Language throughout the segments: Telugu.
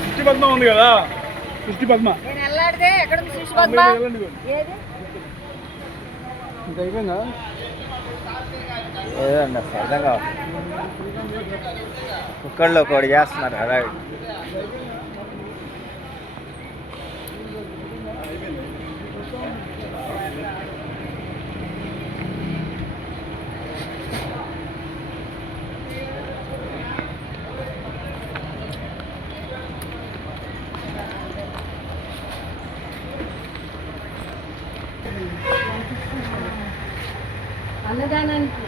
సృష్టి పద్మ ఉంది కదా, సృష్టి పద్మ ఇంకా అయిపోయిందా? ఏదండి అసలు అర్థం కావాలి. కుక్కర్లో ఒకటి చేస్తున్నారు కదా. అన్నదానానికి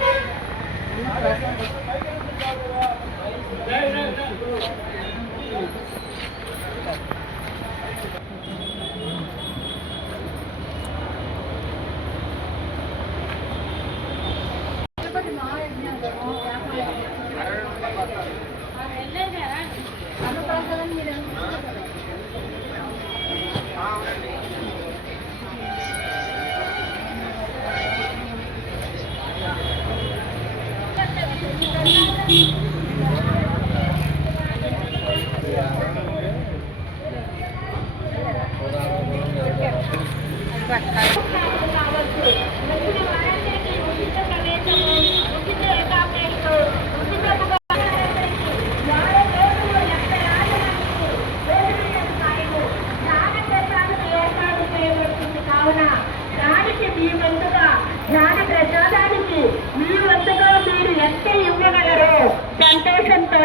జ్ఞాన ప్రసాదానికి మీ వంతుగా మీరు ఎంత ఇవ్వగలరో సంతోషంతో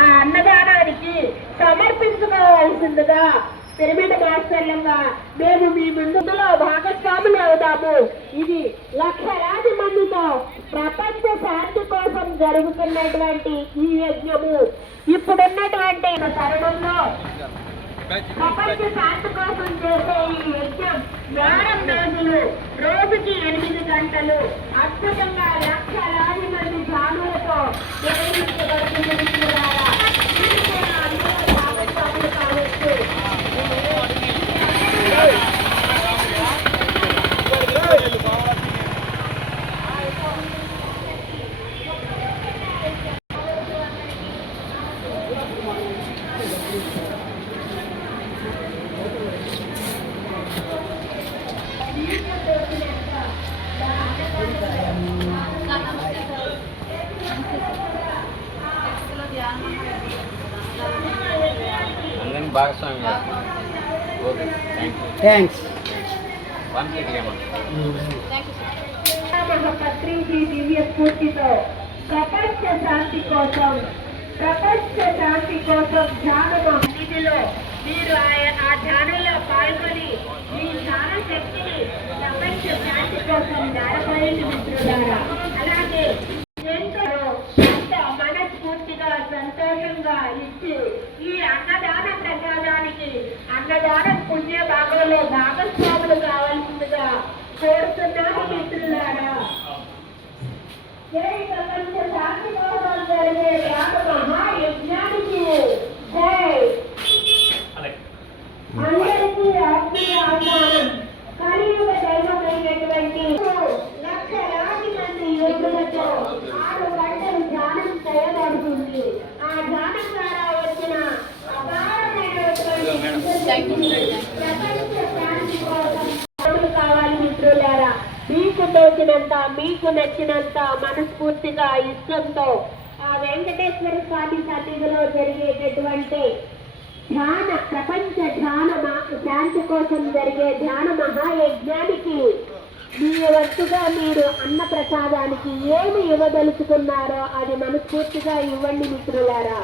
ఆ అన్నదానానికి సమర్పించుకోవాల్సిందిగా పిరమిడ్ మాస్టర్లంగా మేము మీ ముందులో భాగస్వాములు అవుదాము. ఇది లక్షలాది మందితో ప్రపంచ శాంతి కోసం జరుగుతున్నటువంటి ఈ యజ్ఞము ఇప్పుడున్నటువంటి తరుణంలో ప్రపంచ శాంతి కోసం చేసే ఈ యజ్ఞం 4 రోజులు, రోజుకి 8 గంటలు అద్భుతంగా లక్షలాది మంది ధ్యానులతో నిర్వహించబడుతుంది. కావచ్చు. అందరినీ భాగస్వామి థ్యాంక్స్. పత్రిజీ దివ్య స్ఫూర్తితో ప్రపంచ శాంతి కోసం ధ్యానము నిధిలో మీరు ఆ ధ్యానంలో పాల్గొని మీ ధ్యాన శక్తిని ప్రపంచ శాంతి కోసం దారపోయింది మిత్రులారా. అలాగే ఎంతో మనస్ఫూర్తిగా సంతోషంగా ఇచ్చి ఈ అన్నదాన ప్రసాదానికి అన్నదానం పుణ్య భాగంలో భాగస్వాములు కావాల్సిందిగా కోరుతున్నాను మిత్రులారా. జై ప్రపంచ శాంతి కోసం జరిగే మహాయజ్ఞానికి జై. అందరికీ ఆత్మీయ ఆహ్వానం. కలియుగ దైవమైనటువంటి లక్షలాది మంది యోగులతో 6 గంటలు ధ్యానం చేయబడుతుంది. ఆ ధ్యానం ద్వారా వచ్చిన అపారమైనటువంటి ప్రపంచ శాంతి కోసం కావాలి మిత్రులారా. మీకు తోచినంత, మీకు నచ్చినంత మనస్ఫూర్తిగా ఇష్టంతో ఆ వెంకటేశ్వర స్వామి సన్నిధిలో జరిగేటటువంటి ప్రపంచ శాంతి కోసం జరిగే ధ్యాన మహాయజ్ఞానికి మీ వంతుగా మీరు అన్న ప్రసాదానికి ఏమి ఇవ్వదలుచుకున్నారో అది మనస్ఫూర్తిగా ఇవ్వండి మిత్రులారా.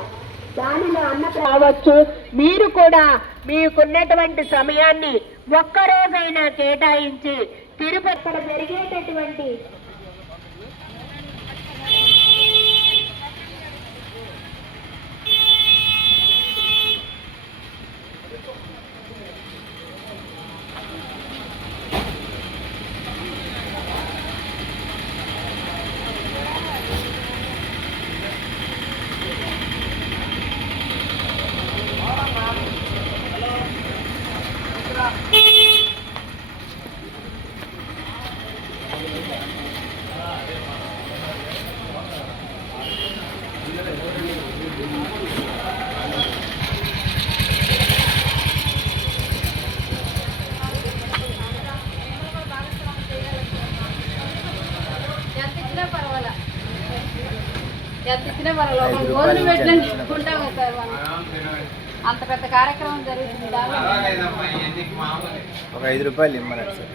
దానిలో అన్న రావచ్చు. మీరు కూడా మీకున్నటువంటి సమయాన్ని ఒక్కరోజైనా కేటాయించి తిరుపతి జరిగేటటువంటి ఎంత ఇచ్చినా పర్వాలేదు భోజనం పెట్టినా చెప్పుకుంటాం సార్ మనం అంత పెద్ద కార్యక్రమం జరుగుతుంది ఒక 5 రూపాయలు ఇమ్మన్నారు సార్.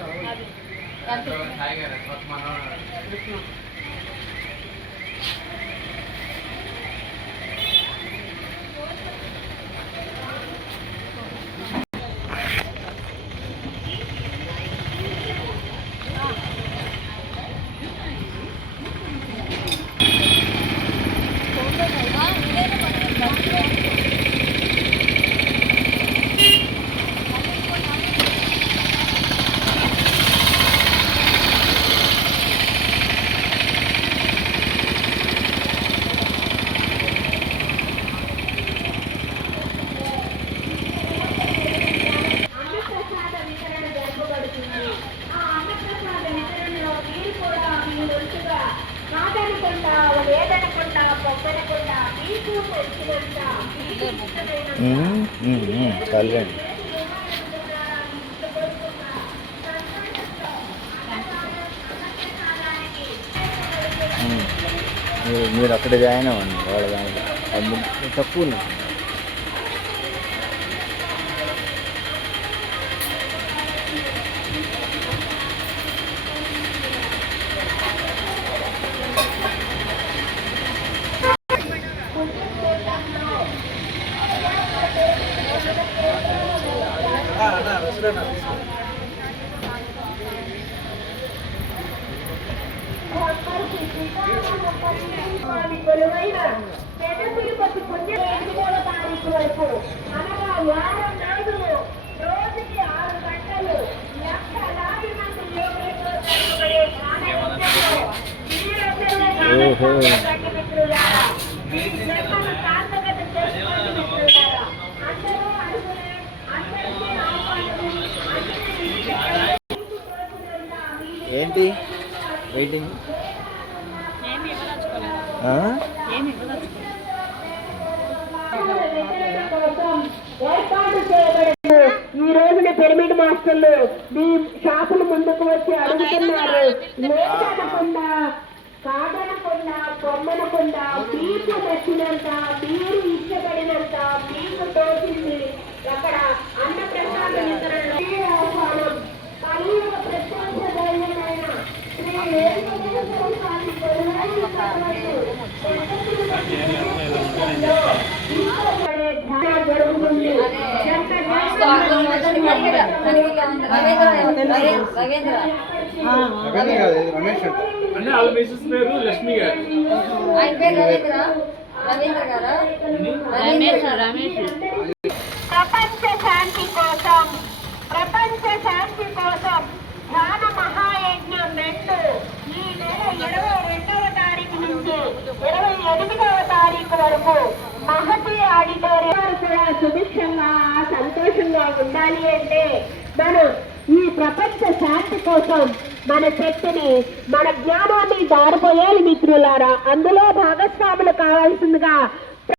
అన్నప్రసాద వితరణ జరపబడుతుంది. ఆ అన్నప్రసాద వితరణలో మీరు కూడా మీ వంతుగా కాదనకుండా లేదనకుండా పొగ్గనకుండా మీకు వచ్చినంత చాలండి. మీరు అక్కడ జాయిన్ అవ్వండి వాళ్ళ దాంట్లో తక్కువ. కొలువైన పెద్ద తిరుపతి పుణ్య 8వ తారీఖు వరకు అనగా వారం రోజులు రోజుకి 6 గంటలు లక్షలాది మంది యోగులతో జరగబడే ధ్యానయజ్ఞంలో మీరందరూ మిత్రులారా మీ జన్మను సార్థకత చేసుకోండి మిత్రులారా. అందరూ అడుగులే, అందరికీ ఆహ్వానము, ఏంటి వెయిటింగ్? ఏర్పాటు చేయబడింది. ఈ రోజున పిరమిడ్ మాస్టర్లు మీ షాపుల ముందుకు వచ్చి అడుగుతున్నారు. లేదనకుండా కాదనకుండా కొమ్మనకుండా మీకు నచ్చినంత మీరు ఇష్టపడినంత మీకు తోచింది అక్కడ అన్నప్రసాద వితరణలో ఆహ్వానం. పని ఒక ప్రత్యక్ష దైవమైన శ్రీ వెంకటేశ్వర స్వామి కొలువైన సర్వస్సు జరుగుతుంది. అంటే వాళ్ళ మిస్సెస్ పేరు లక్ష్మి గారు. ఆయన పేరు రవీంద్ర గారు. ప్రపంచ శాంతి కోసం ధ్యాన మహాయజ్ఞం 2 ఈ నెల 22వ తారీఖు నుంచి 28వ తారీఖు వరకు మహతి ఆడిటోరియం కూడా సుభిక్షంగా సంతోషంగా ఉండాలి అంటే మనం ఈ ప్రపంచ శాంతి కోసం మన శక్తిని మన జ్ఞానాన్ని దారిపోయాలి మిత్రులారా. అందులో భాగస్వాములు కావాల్సిందిగా